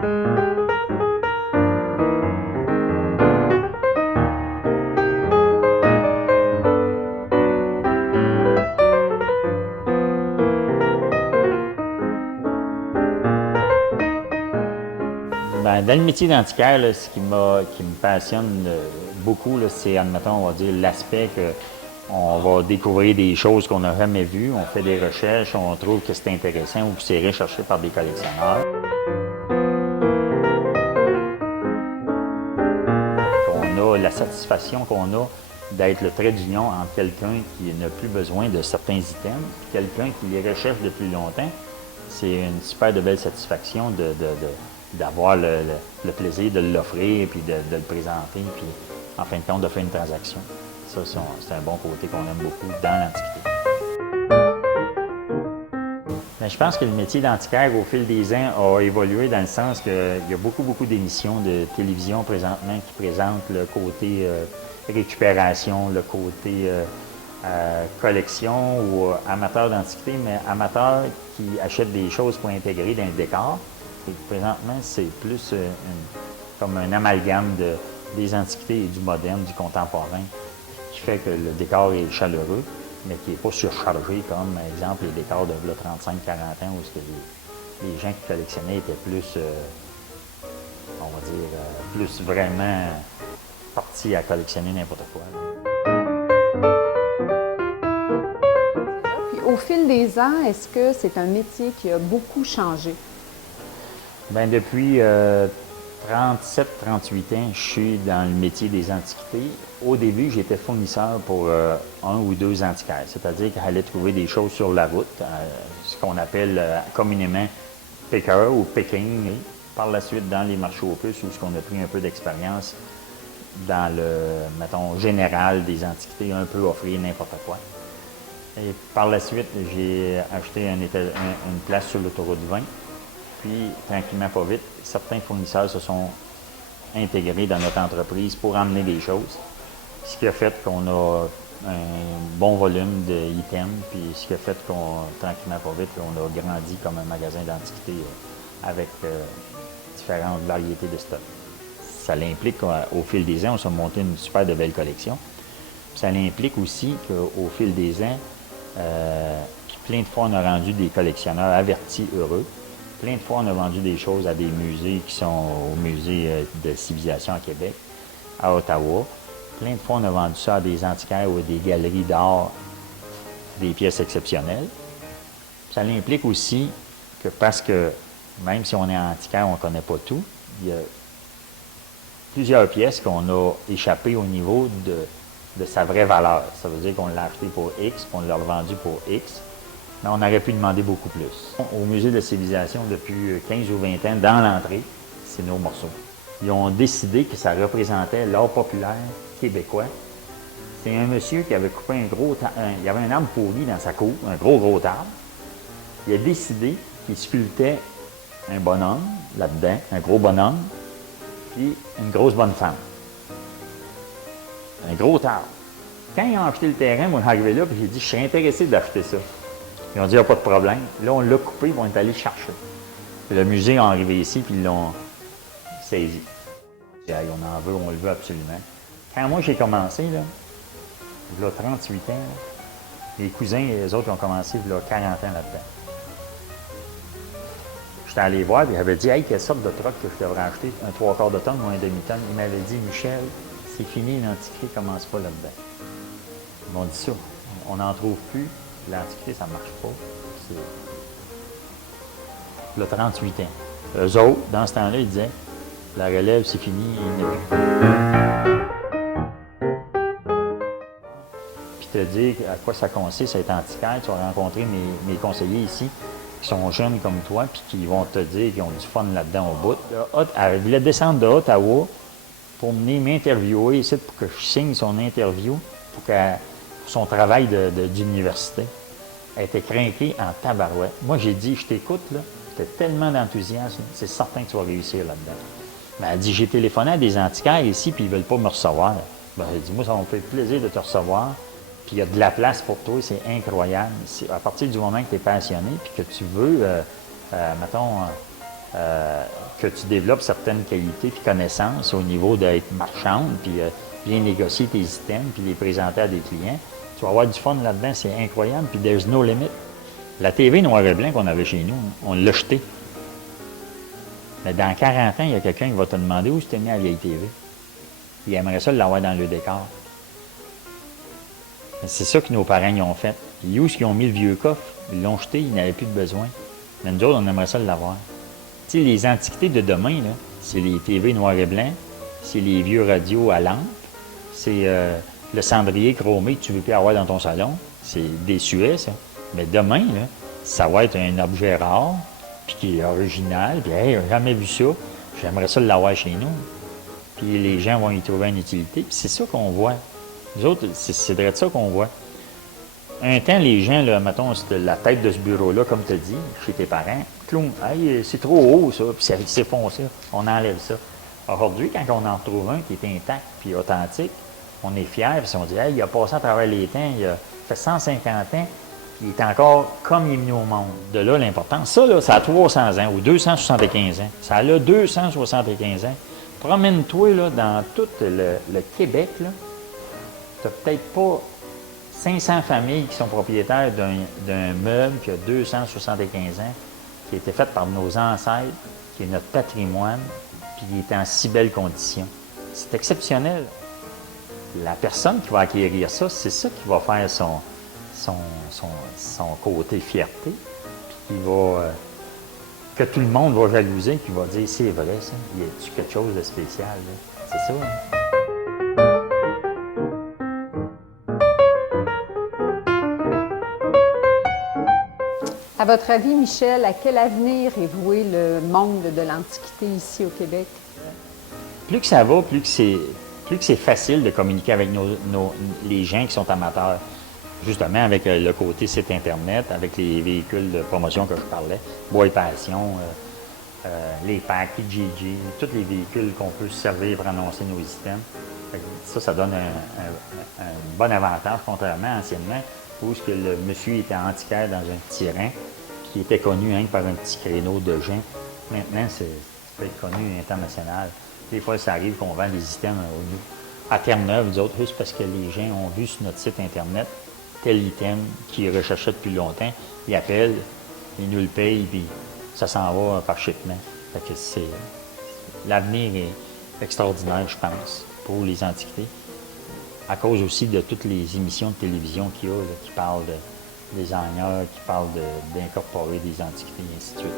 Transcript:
Bien, dans le métier d'antiquaire, là, ce qui me passionne beaucoup, là, c'est, admettons, on va dire, l'aspect qu'on va découvrir des choses qu'on n'a jamais vues, on fait des recherches, on trouve que c'est intéressant ou que c'est recherché par des collectionneurs. On a la satisfaction qu'on a d'être le trait d'union entre quelqu'un qui n'a plus besoin de certains items, quelqu'un qui les recherche depuis longtemps. C'est une super de belle satisfaction d'avoir le plaisir de l'offrir, puis de le présenter, puis en fin de compte, de faire une transaction. Ça, c'est un bon côté qu'on aime beaucoup dans l'Antiquité. Bien, je pense que le métier d'antiquaire, au fil des ans, a évolué dans le sens qu'il y a beaucoup d'émissions de télévision présentement qui présentent le côté récupération, le côté collection ou amateur d'antiquité, mais amateur qui achète des choses pour intégrer dans le décor. Et présentement, c'est plus comme un amalgame des antiquités et du moderne, du contemporain, qui fait que le décor est chaleureux, mais qui n'est pas surchargé comme, par exemple, les décors de 35-40 ans où les gens qui collectionnaient étaient plus, on va dire, plus vraiment partis à collectionner n'importe quoi. Puis, au fil des ans, est-ce que c'est un métier qui a beaucoup changé? Bien, depuis 37-38 ans, je suis dans le métier des antiquités. Au début, j'étais fournisseur pour un ou deux antiquaires, c'est-à-dire qu'il allait trouver des choses sur la route, ce qu'on appelle communément picker ou picking. Par la suite, dans les marchés aux puces, où on a pris un peu d'expérience dans le, mettons, général des antiquités, un peu offrir n'importe quoi. Et par la suite, j'ai acheté une place sur l'autoroute 20. Puis, tranquillement, pas vite, certains fournisseurs se sont intégrés dans notre entreprise pour emmener des choses. Ce qui a fait qu'on a un bon volume d'items, puis ce qui a fait qu'on, tranquillement, pas vite, on a grandi comme un magasin d'antiquités avec différentes variétés de stocks. Ça l'implique qu'au fil des ans, on s'est monté une super de belle collection. Puis ça l'implique aussi qu'au fil des ans, puis plein de fois, on a rendu des collectionneurs avertis heureux. Plein de fois, on a vendu des choses à des musées qui sont au musée de civilisation à Québec, à Ottawa. Plein de fois, on a vendu ça à des antiquaires ou à des galeries d'art, des pièces exceptionnelles. Ça implique aussi que parce que, même si on est antiquaire, on ne connaît pas tout, il y a plusieurs pièces qu'on a échappées au niveau de sa vraie valeur. Ça veut dire qu'on l'a acheté pour X, puis on l'a revendu pour X. Mais on aurait pu demander beaucoup plus. Au Musée de la civilisation, depuis 15 ou 20 ans, dans l'entrée, c'est nos morceaux. Ils ont décidé que ça représentait l'art populaire québécois. C'est un monsieur qui avait coupé il y avait un arbre pourri dans sa cour, un gros arbre. Il a décidé qu'il sculptait un bonhomme là-dedans, un gros bonhomme, puis une grosse bonne femme. Un gros arbre. Quand ils ont acheté le terrain, moi, j'arrivais là, puis j'ai dit, je suis intéressé d'acheter ça. Ils ont dit, il n'y a pas de problème. Là, on l'a coupé, ils vont être allés chercher. Puis le musée est arrivé ici, puis ils l'ont saisi. On en veut, on le veut absolument. Quand moi, j'ai commencé, là 38 ans, les cousins et les autres ont commencé, là, 40 ans là-dedans. J'étais allé voir, puis ils avaient dit, hey, quelle sorte de truck que je devrais acheter, un 3/4 de tonne ou un demi-tonne. Ils m'avaient dit, Michel, c'est fini, l'antiquité ne commence pas là-dedans. Ils m'ont dit ça. On n'en trouve plus. L'antiquité, ça ne marche pas. C'est le 38 ans. Eux autres, dans ce temps-là, ils disaient, la relève, c'est fini, il n'y en a plus. Puis te dire à quoi ça consiste, être antiquaire, tu vas rencontrer mes conseillers ici, qui sont jeunes comme toi, puis qui vont te dire qu'ils ont du fun là-dedans au bout. Elle voulait descendre de Ottawa pour venir m'interviewer ici, pour que je signe son interview, pour son travail d'université. Elle était crinquée en tabarouette. Moi, j'ai dit, je t'écoute, là. J'étais tellement d'enthousiasme, c'est certain que tu vas réussir là-dedans. Mais elle dit, j'ai téléphoné à des antiquaires ici, puis ils ne veulent pas me recevoir. Ben, elle dit, moi, ça me fait plaisir de te recevoir, puis il y a de la place pour toi, c'est incroyable. À partir du moment que tu es passionné, puis que tu veux, mettons, que tu développes certaines qualités et connaissances au niveau d'être marchande, puis bien négocier tes items, puis les présenter à des clients. Tu vas avoir du fun là-dedans, c'est incroyable, puis there's no limit. La TV noir et blanc qu'on avait chez nous, on l'a jetée. Mais dans 40 ans, il y a quelqu'un qui va te demander où tu mis la vieille TV. Il aimerait ça l'avoir dans le décor. C'est ça que nos parents y ont fait. Et où est-ce qu'ils ont mis le vieux coffre? Ils l'ont jeté, ils n'avaient plus de besoin. Mais nous autres, on aimerait ça l'avoir. Tu sais, les antiquités de demain, là, c'est les TV noir et blanc, c'est les vieux radios à lampe, c'est le cendrier chromé que tu ne veux plus avoir dans ton salon. C'est désuet, ça. Mais demain, là, ça va être un objet rare, puis qui est original, puis hey, j'ai jamais vu ça, j'aimerais ça l'avoir chez nous. Puis les gens vont y trouver une utilité, puis c'est ça qu'on voit. Nous autres, c'est de ça qu'on voit. Un temps, les gens, là, mettons, c'était la tête de ce bureau-là, comme tu as dit, chez tes parents. Cloum, hey, c'est trop haut, ça, puis c'est foncé, on enlève ça. Aujourd'hui, quand on en trouve un qui est intact puis authentique, on est fiers, puis on dit, hey, il a passé à travers les temps, il a fait 150 ans, puis il est encore comme il est venu au monde. De là, l'importance. Ça, là, ça a 300 ans ou 275 ans. Ça a 275 ans. Promène-toi là, dans tout le Québec, là. Tu n'as peut-être pas 500 familles qui sont propriétaires d'un meuble qui a 275 ans, qui a été fait par nos ancêtres, qui est notre patrimoine, puis qui est en si belle condition. C'est exceptionnel. La personne qui va acquérir ça, c'est ça qui va faire son côté fierté, puis qui va, que tout le monde va jalouser, qui va dire, c'est vrai ça, il y a quelque chose de spécial, là. C'est ça, hein? À votre avis, Michel, à quel avenir est voué le monde de l'Antiquité ici au Québec? Plus que ça va, plus que c'est facile de communiquer avec les gens qui sont amateurs. Justement, avec le côté site Internet, avec les véhicules de promotion que je parlais, Bois et Passion, les packs, Kijiji, tous les véhicules qu'on peut se servir pour annoncer nos items. Ça donne un bon avantage, contrairement à anciennement, où ce que le monsieur était antiquaire dans un petit rang, qui était connu hein, par un petit créneau de gens. Maintenant, ça peut être connu international. Des fois, ça arrive qu'on vend des items à Terre-Neuve, nous autres, juste parce que les gens ont vu sur notre site Internet tel item qu'ils recherchaient depuis longtemps. Ils appellent, ils nous le payent, puis ça s'en va par shipment. Fait que l'avenir est extraordinaire, je pense, pour les antiquités. À cause aussi de toutes les émissions de télévision qu'il y a, là, qui parlent des designers, qui parlent d'incorporer des antiquités, et ainsi de suite.